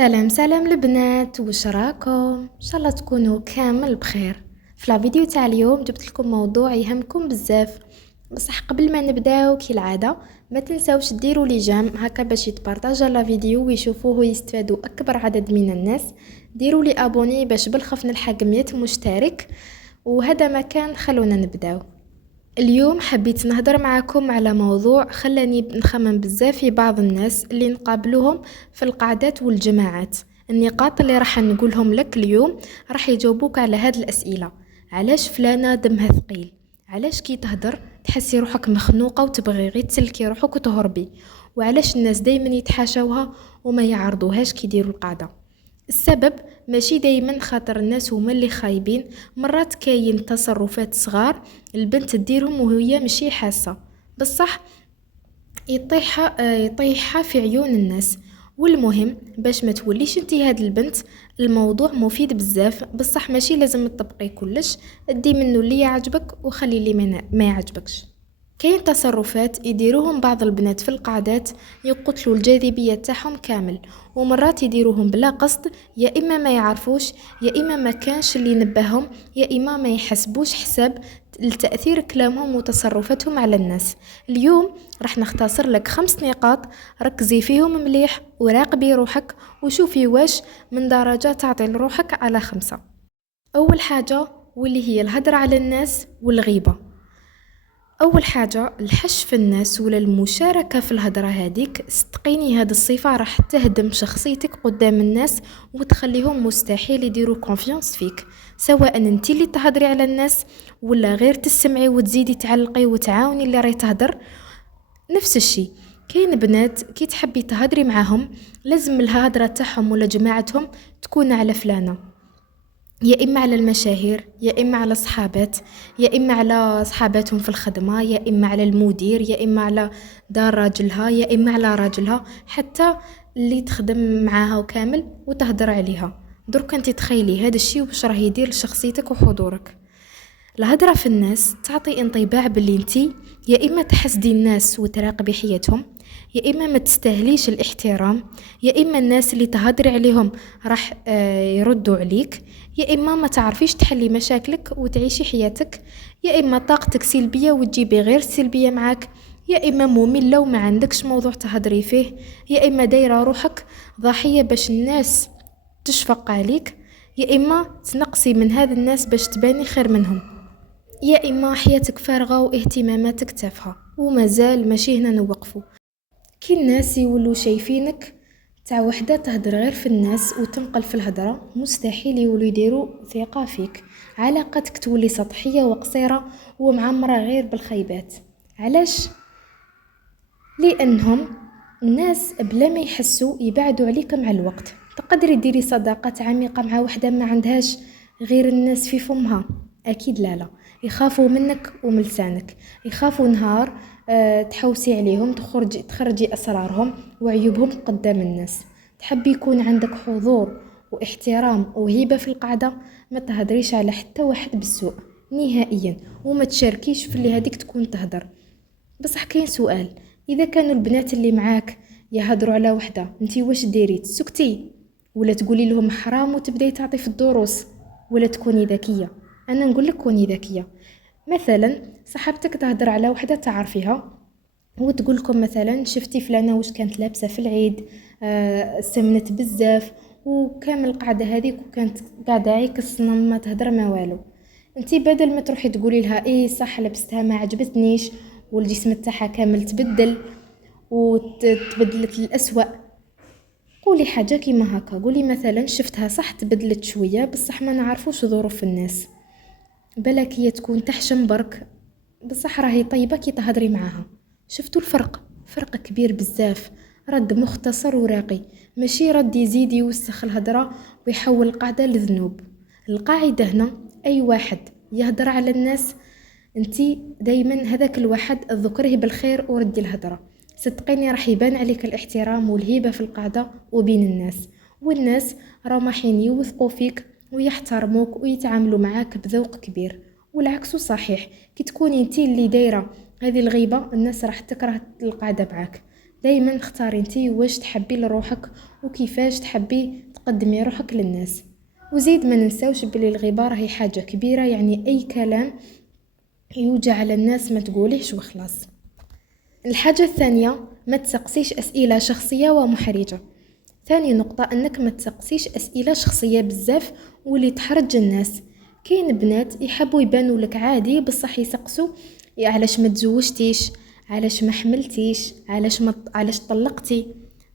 سلام سلام البنات، واش راكم؟ ان شاء الله تكونوا كامل بخير. في الفيديو تاع اليوم جبت لكم موضوع يهمكم بزاف، بصح قبل ما نبداو كالعاده ما تنساوش ديروا لي جيم هكا باش يتبارطاجا لا فيديو ويشوفوه ويستفادوا اكبر عدد من الناس. ديروا لي ابوني باش بالخف نلحق 100 مشترك. وهذا ما كان، خلونا نبداو. اليوم حبيت نهضر معاكم على موضوع خلاني نخمم بزاف في بعض الناس اللي نقابلوهم في القعدات والجماعات. النقاط اللي راح نقولهم لك اليوم راح يجاوبوك على هاد الأسئلة. علاش فلانة دمها ثقيل؟ علاش كي تهدر تحسي روحك مخنوقة وتبغي غير تسلكي روحك وتهربي؟ وعلاش الناس دايما يتحاشوها وما يعرضوهاش كي يديروا القعدة؟ السبب ماشي دايما خاطر الناس هما اللي خايبين، مرات كاين تصرفات صغار البنت تديرهم وهي ماشي حاسه، بصح يطيحها في عيون الناس. والمهم باش ما توليش انتي هاد البنت، الموضوع مفيد بزاف، بصح ماشي لازم تطبقي كلش. ادي منه اللي يعجبك وخلي اللي ما يعجبكش. كاين تصرفات يديروهم بعض البنات في القعدات يقتلوا الجاذبية تاعهم كامل، ومرات يديروهم بلا قصد، يا إما ما يعرفوش، يا إما ما كانش اللي نبههم، يا إما ما يحسبوش حساب لتأثير كلامهم وتصرفاتهم على الناس. اليوم راح نختصر لك 5 نقاط، ركزي فيهم مليح وراقبي روحك وشوفي واش من درجة تعطي لروحك على 5. أول حاجة واللي هي الهدر على الناس والغيبة. اول حاجه الحش في الناس ولا المشاركه في الهضره هذيك، صدقيني هاد الصفه راح تهدم شخصيتك قدام الناس وتخليهم مستحيل يديروا كونفيانس فيك، سواء انت اللي تهضري على الناس ولا غير تسمعي وتزيدي تعلقي وتعاوني اللي راهي تهضر. نفس الشيء كاين بنات كي تحبي تهضري معاهم لازم الهضره تاعهم ولا جماعتهم تكون على فلانه، يا إما على المشاهير، يا إما على صحابات، يا إما على صحاباتهم في الخدمة، يا إما على المدير، يا إما على دار راجلها، يا إما على راجلها، حتى اللي تخدم معاها وكامل وتهدر عليها. درك انت تخيلي هذا الشيء وش راه يدير لشخصيتك وحضورك. الهدرة في الناس تعطي انطباع باللي انتي يا إما تحسدي الناس وتراقبي حياتهم، يا إما ما تستاهليش الاحترام، يا إما الناس اللي تهدري عليهم راح يردوا عليك، يا إما ما تعرفيش تحلي مشاكلك وتعيشي حياتك، يا إما طاقتك سلبية وتجيبي غير سلبية معاك، يا إما مملة وما عندكش موضوع تهدري فيه، يا إما دايرة روحك ضحية باش الناس تشفق عليك، يا إما تنقصي من هذا الناس باش تباني خير منهم، يا إما حياتك فارغة واهتماماتك تافهة. ومازال ماشي هنا نوقفو، كي الناس يولوا شايفينك تاع وحدة تهدر غير في الناس وتنقل في الهدرة، مستحيل يولوا يديروا ثقة فيك. علاقتك تولي سطحية وقصيرة ومعمرة غير بالخيبات. علاش؟ لأنهم الناس بلا ما يحسوا يبعدوا عليك مع الوقت. تقدري ديري صداقات عميقة مع وحدة ما عندهاش غير الناس في فمها؟ أكيد لا. يخافوا منك ومن لسانك، يخافوا نهار تحوسي عليهم تخرجي أسرارهم وعيوبهم قدام الناس. تحبي يكون عندك حضور واحترام وهيبة في القعدة، ما تهدريش على حتى واحد بالسوء نهائيا، وما تشاركيش في اللي هذيك تكون تهدر. بصح كاين سؤال، اذا كانوا البنات اللي معاك يهضروا على وحده انتي واش ديري؟ تسكتي ولا تقولي لهم حرام وتبداي تعطي في الدروس، ولا تكوني ذكيه؟ انا نقول لك كوني ذكيه. مثلا صاحبتك تهضر على وحده تعرفيها وتقول لكم مثلا شفتي فلانه واش كانت لابسه في العيد، سمنت بزاف وكامل القعده هذيك وكانت قاعده عيك الصنم ما تهدر ما والو. انتي بدل ما تروحي تقولي لها ايه صح لبستها ما عجبتنيش والجسم تاعها كامل تبدل وتبدلت للأسوأ، قولي حاجة كيما هكا، قولي مثلا شفتها صح تبدلت شوية بصح ما نعرفوش ظروف الناس، بالك هي تكون تحشم برك بصح راهي طيبة كي تهضري معاها. شفتوا الفرق؟ فرق كبير بزاف. رد مختصر وراقي، ماشي رد يزيد يوسخ الهضرة ويحول القاعدة لذنوب. القاعدة هنا أي واحد يهدر على الناس انتي دايما هذاك الواحد اذكره بالخير وردي الهدرة، صدقيني راح يبان عليك الاحترام والهيبة في القعدة وبين الناس، والناس راحين يوثقوا فيك ويحترموك ويتعاملوا معاك بذوق كبير. والعكس صحيح، كي تكوني انتي اللي دايرة هذه الغيبة الناس راح تكره القعدة معاك، دايما اختاري انتي واش تحبي لروحك وكيفاش تحبي تقدمي روحك للناس. وزيد ما ننساوش بلي الغيبة راهي حاجة كبيرة، يعني اي كلام يوجع على الناس ما تقوليهش وخلاص. الحاجة الثانية، ما تسقسيش أسئلة شخصية ومحرجة. ثاني نقطة أنك ما تسقسيش أسئلة شخصية بزاف واللي تحرج الناس. كاين بنات يحبوا يبانوا لك عادي بصح يسقسوا علاش ما تزوجتيش، علاش ما حملتيش، علاش طلقتي،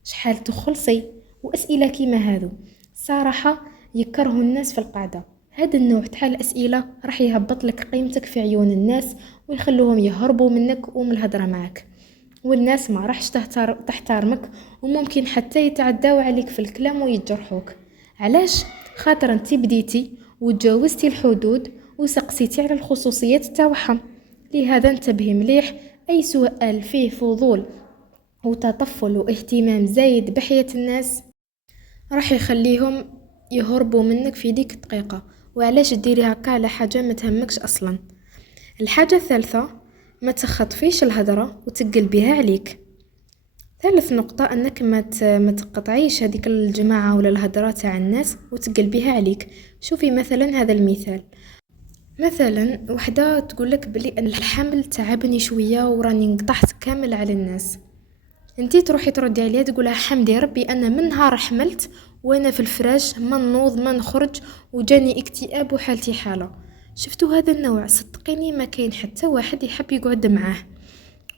شحال تخلصي، وأسئلة كيما هذو صراحة يكرهوا الناس في القعدة. هذا النوع تاع الأسئلة راح يهبط لك قيمتك في عيون الناس ويخلوهم يهربوا منك ومن الهضرة معك، والناس ما راحش تحترمك، وممكن حتى يتعداو عليك في الكلام ويجرحوك. علاش؟ خاطر انتي بديتي وتجاوزتي الحدود وسقسيتي على الخصوصيات تاعهم. لهذا انتبهي مليح، اي سؤال فيه فضول وتطفل واهتمام زايد بحياة الناس راح يخليهم يهربوا منك في ديك الدقيقة. وعلاش ديري هكا على حاجة ما تهمكش اصلا. الحاجة الثالثة، ما تخطفيش الهضرة وتقلبيها عليك. ثالث نقطة أنك ما تقطعيش هذيك الجماعة ولا الهضرة تاع الناس وتقلبيها عليك. شوفي مثلا هذا المثال، مثلا وحدة تقولك بلي أن الحمل تعبني شوية وراني انقطعت كامل على الناس. انتي تروحي تردي عليها تقولها حمدي ربي أنا من نهار حملت وأنا في الفراش ما نوض ما نخرج وجاني اكتئاب وحالتي حالة. شفتوا هذا النوع؟ صدقيني ما كاين حتى واحد يحب يقعد معاه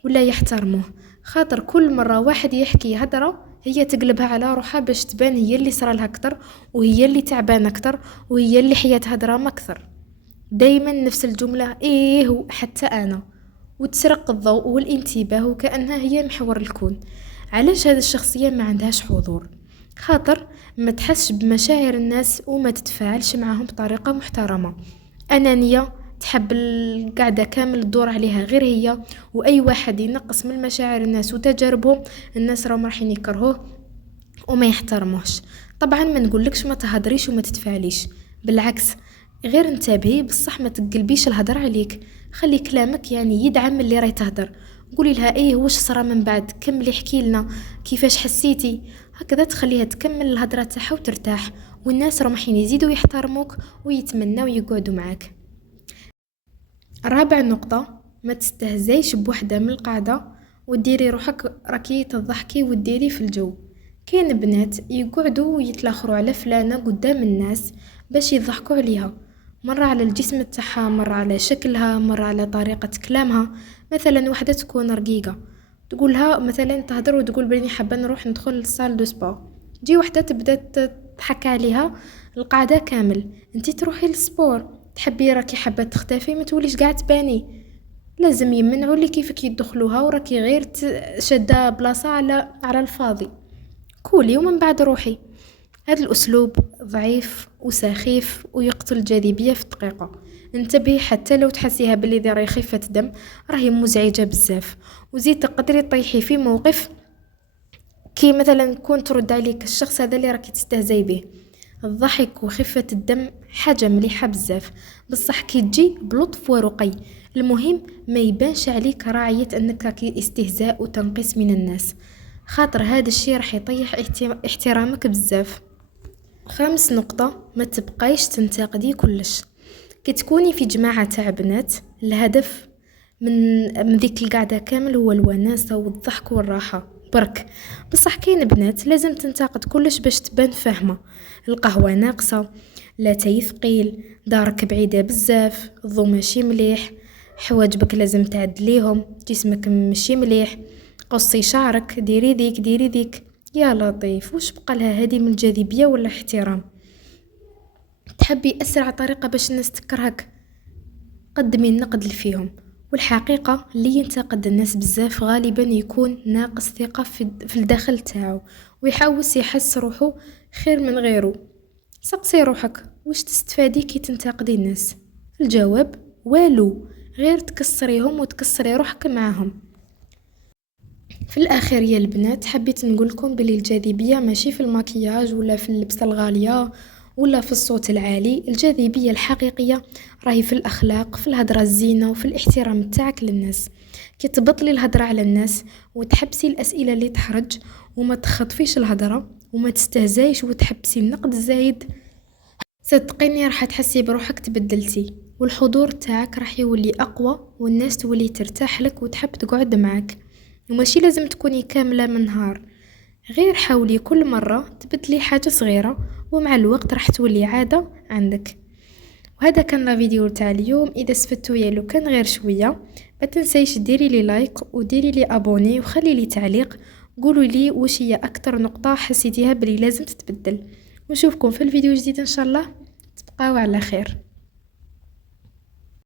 ولا يحترمه، خاطر كل مرة واحد يحكي هدرة هي تقلبها على روحها باش تبان هي اللي صرالها أكتر وهي اللي تعبانة أكتر وهي اللي حياتها دراما أكثر. دايما نفس الجملة إيه حتى أنا، وتسرق الضوء والانتباه وكأنها هي محور الكون. علاش هذه الشخصية ما عندهاش حضور؟ خاطر ما تحسش بمشاعر الناس وما تتفاعلش معهم بطريقة محترمة. أنانية، تحب القعدة كامل تدور عليها غير هي، وأي واحد ينقص من مشاعر الناس وتجاربهم الناس راهم رايحين يكرهوه وما يحترموش. طبعا ما نقولكش ما تهدريش وما تتفاعليش، بالعكس غير انتبهي بصح ما تقلبيش الهدر عليك. خلي كلامك يعني يدعم اللي راي تهدر. قولي لها ايه واش صرا من بعد، كملي احكي لنا كيفاش حسيتي، هكذا تخليها تكمل الهضره تاعها وترتاح، والناس راهم رايحين يزيدوا يحترموك ويتمنوا يقعدوا معاك. رابع نقطة، ما تستهزيش بوحدة من القاعدة وديري روحك راكي تضحكي وديري في الجو. كاين بنات يقعدوا ويتلاخروا على فلانة قدام الناس باش يضحكوا عليها، مرة على الجسم تاعها، مرة على شكلها، مرة على طريقة كلامها. مثلا وحدة تكون رقيقة تقولها مثلا تهدر وتقول بلي حابة نروح ندخل للصال دو سبور، تجي وحدة تبدا تضحك عليها القعدة كامل. انتي تروحي للسبور تحبي راكي حابة تختفي ما توليش قاعد تباني، لازم يمنعوا لي كيفك يدخلوها وراكي غير شادة بلاصة على الفاضي. كولي ومن بعد روحي. هذا الأسلوب ضعيف وسخيف ويقتل الجاذبية في دقيقة. انتبهي حتى لو تحسيها بلي ذي راهي خفة دم راهي مزعجة بزاف. وزيد تقدري تطيحي في موقف كي مثلا كون ترد عليك الشخص هذا اللي راكي تستهزئي به. الضحك وخفة الدم حاجة مليحة بزاف بصح كي تجي بلطف ورقي. المهم ما يبانش عليك راعية انك راكي استهزاء وتنقيس من الناس، خاطر هذا الشيء راح يطيح احترامك بزاف. خامس نقطة، ما تبقايش تنتقدي كلش. كي تكوني في جماعة تاع بنات الهدف من ذيك القعدة كامل هو الوناسة والضحك والراحة برك، بصح كاين بنات لازم تنتقد كلش باش تبان فاهمة. القهوة ناقصة، لاتاي ثقيل، دارك بعيدة بزاف، الضو ماشي مليح، حواجبك لازم تعدليهم، جسمك ماشي مليح، قصي شعرك، ديري ذيك ديري ذيك. يا لطيف واش بقى لها هذه من الجاذبية ولا احترام؟ تحبي أسرع طريقة باش الناس تكرهك؟ قدمي النقد اللي فيهم. والحقيقة اللي ينتقد الناس بزاف غالبا يكون ناقص ثقة في الداخل تاعو ويحاول يحس روحه خير من غيره. سقسي روحك واش تستفادي كي تنتقدي الناس؟ الجواب والو، غير تكسريهم وتكسري روحك معاهم. في الاخير يا البنات حبيت نقولكم بلي الجاذبيه ماشي في المكياج ولا في اللبسه الغاليه ولا في الصوت العالي. الجاذبية الحقيقية راهي في الأخلاق، في الهدرة الزينة وفي الاحترام تاعك للناس. كي تبطلي الهدرة على الناس وتحبسي الأسئلة اللي تحرج وما تخطفيش الهدرة وما تستهزايش وتحبسي النقد الزايد، صدقيني راح تحسي بروحك تبدلتي، والحضور تاعك راح يولي أقوى والناس تولي ترتاح لك وتحب تقعد معك. وماشي لازم تكوني كاملة من نهار، غير حاولي كل مرة تبدلي حاجة صغيرة ومع الوقت راح تولي عادة عندك. وهذا كان الفيديو تاع اليوم. اذا استفدتوا يا لو كان غير شويه، ما تنسيش ديري لي لايك وديري لي ابوني وخلي لي تعليق، قولوا لي واش هي اكتر نقطه حسيتيها بلي لازم تتبدل. ونشوفكم في الفيديو جديد ان شاء الله. تبقاو على خير.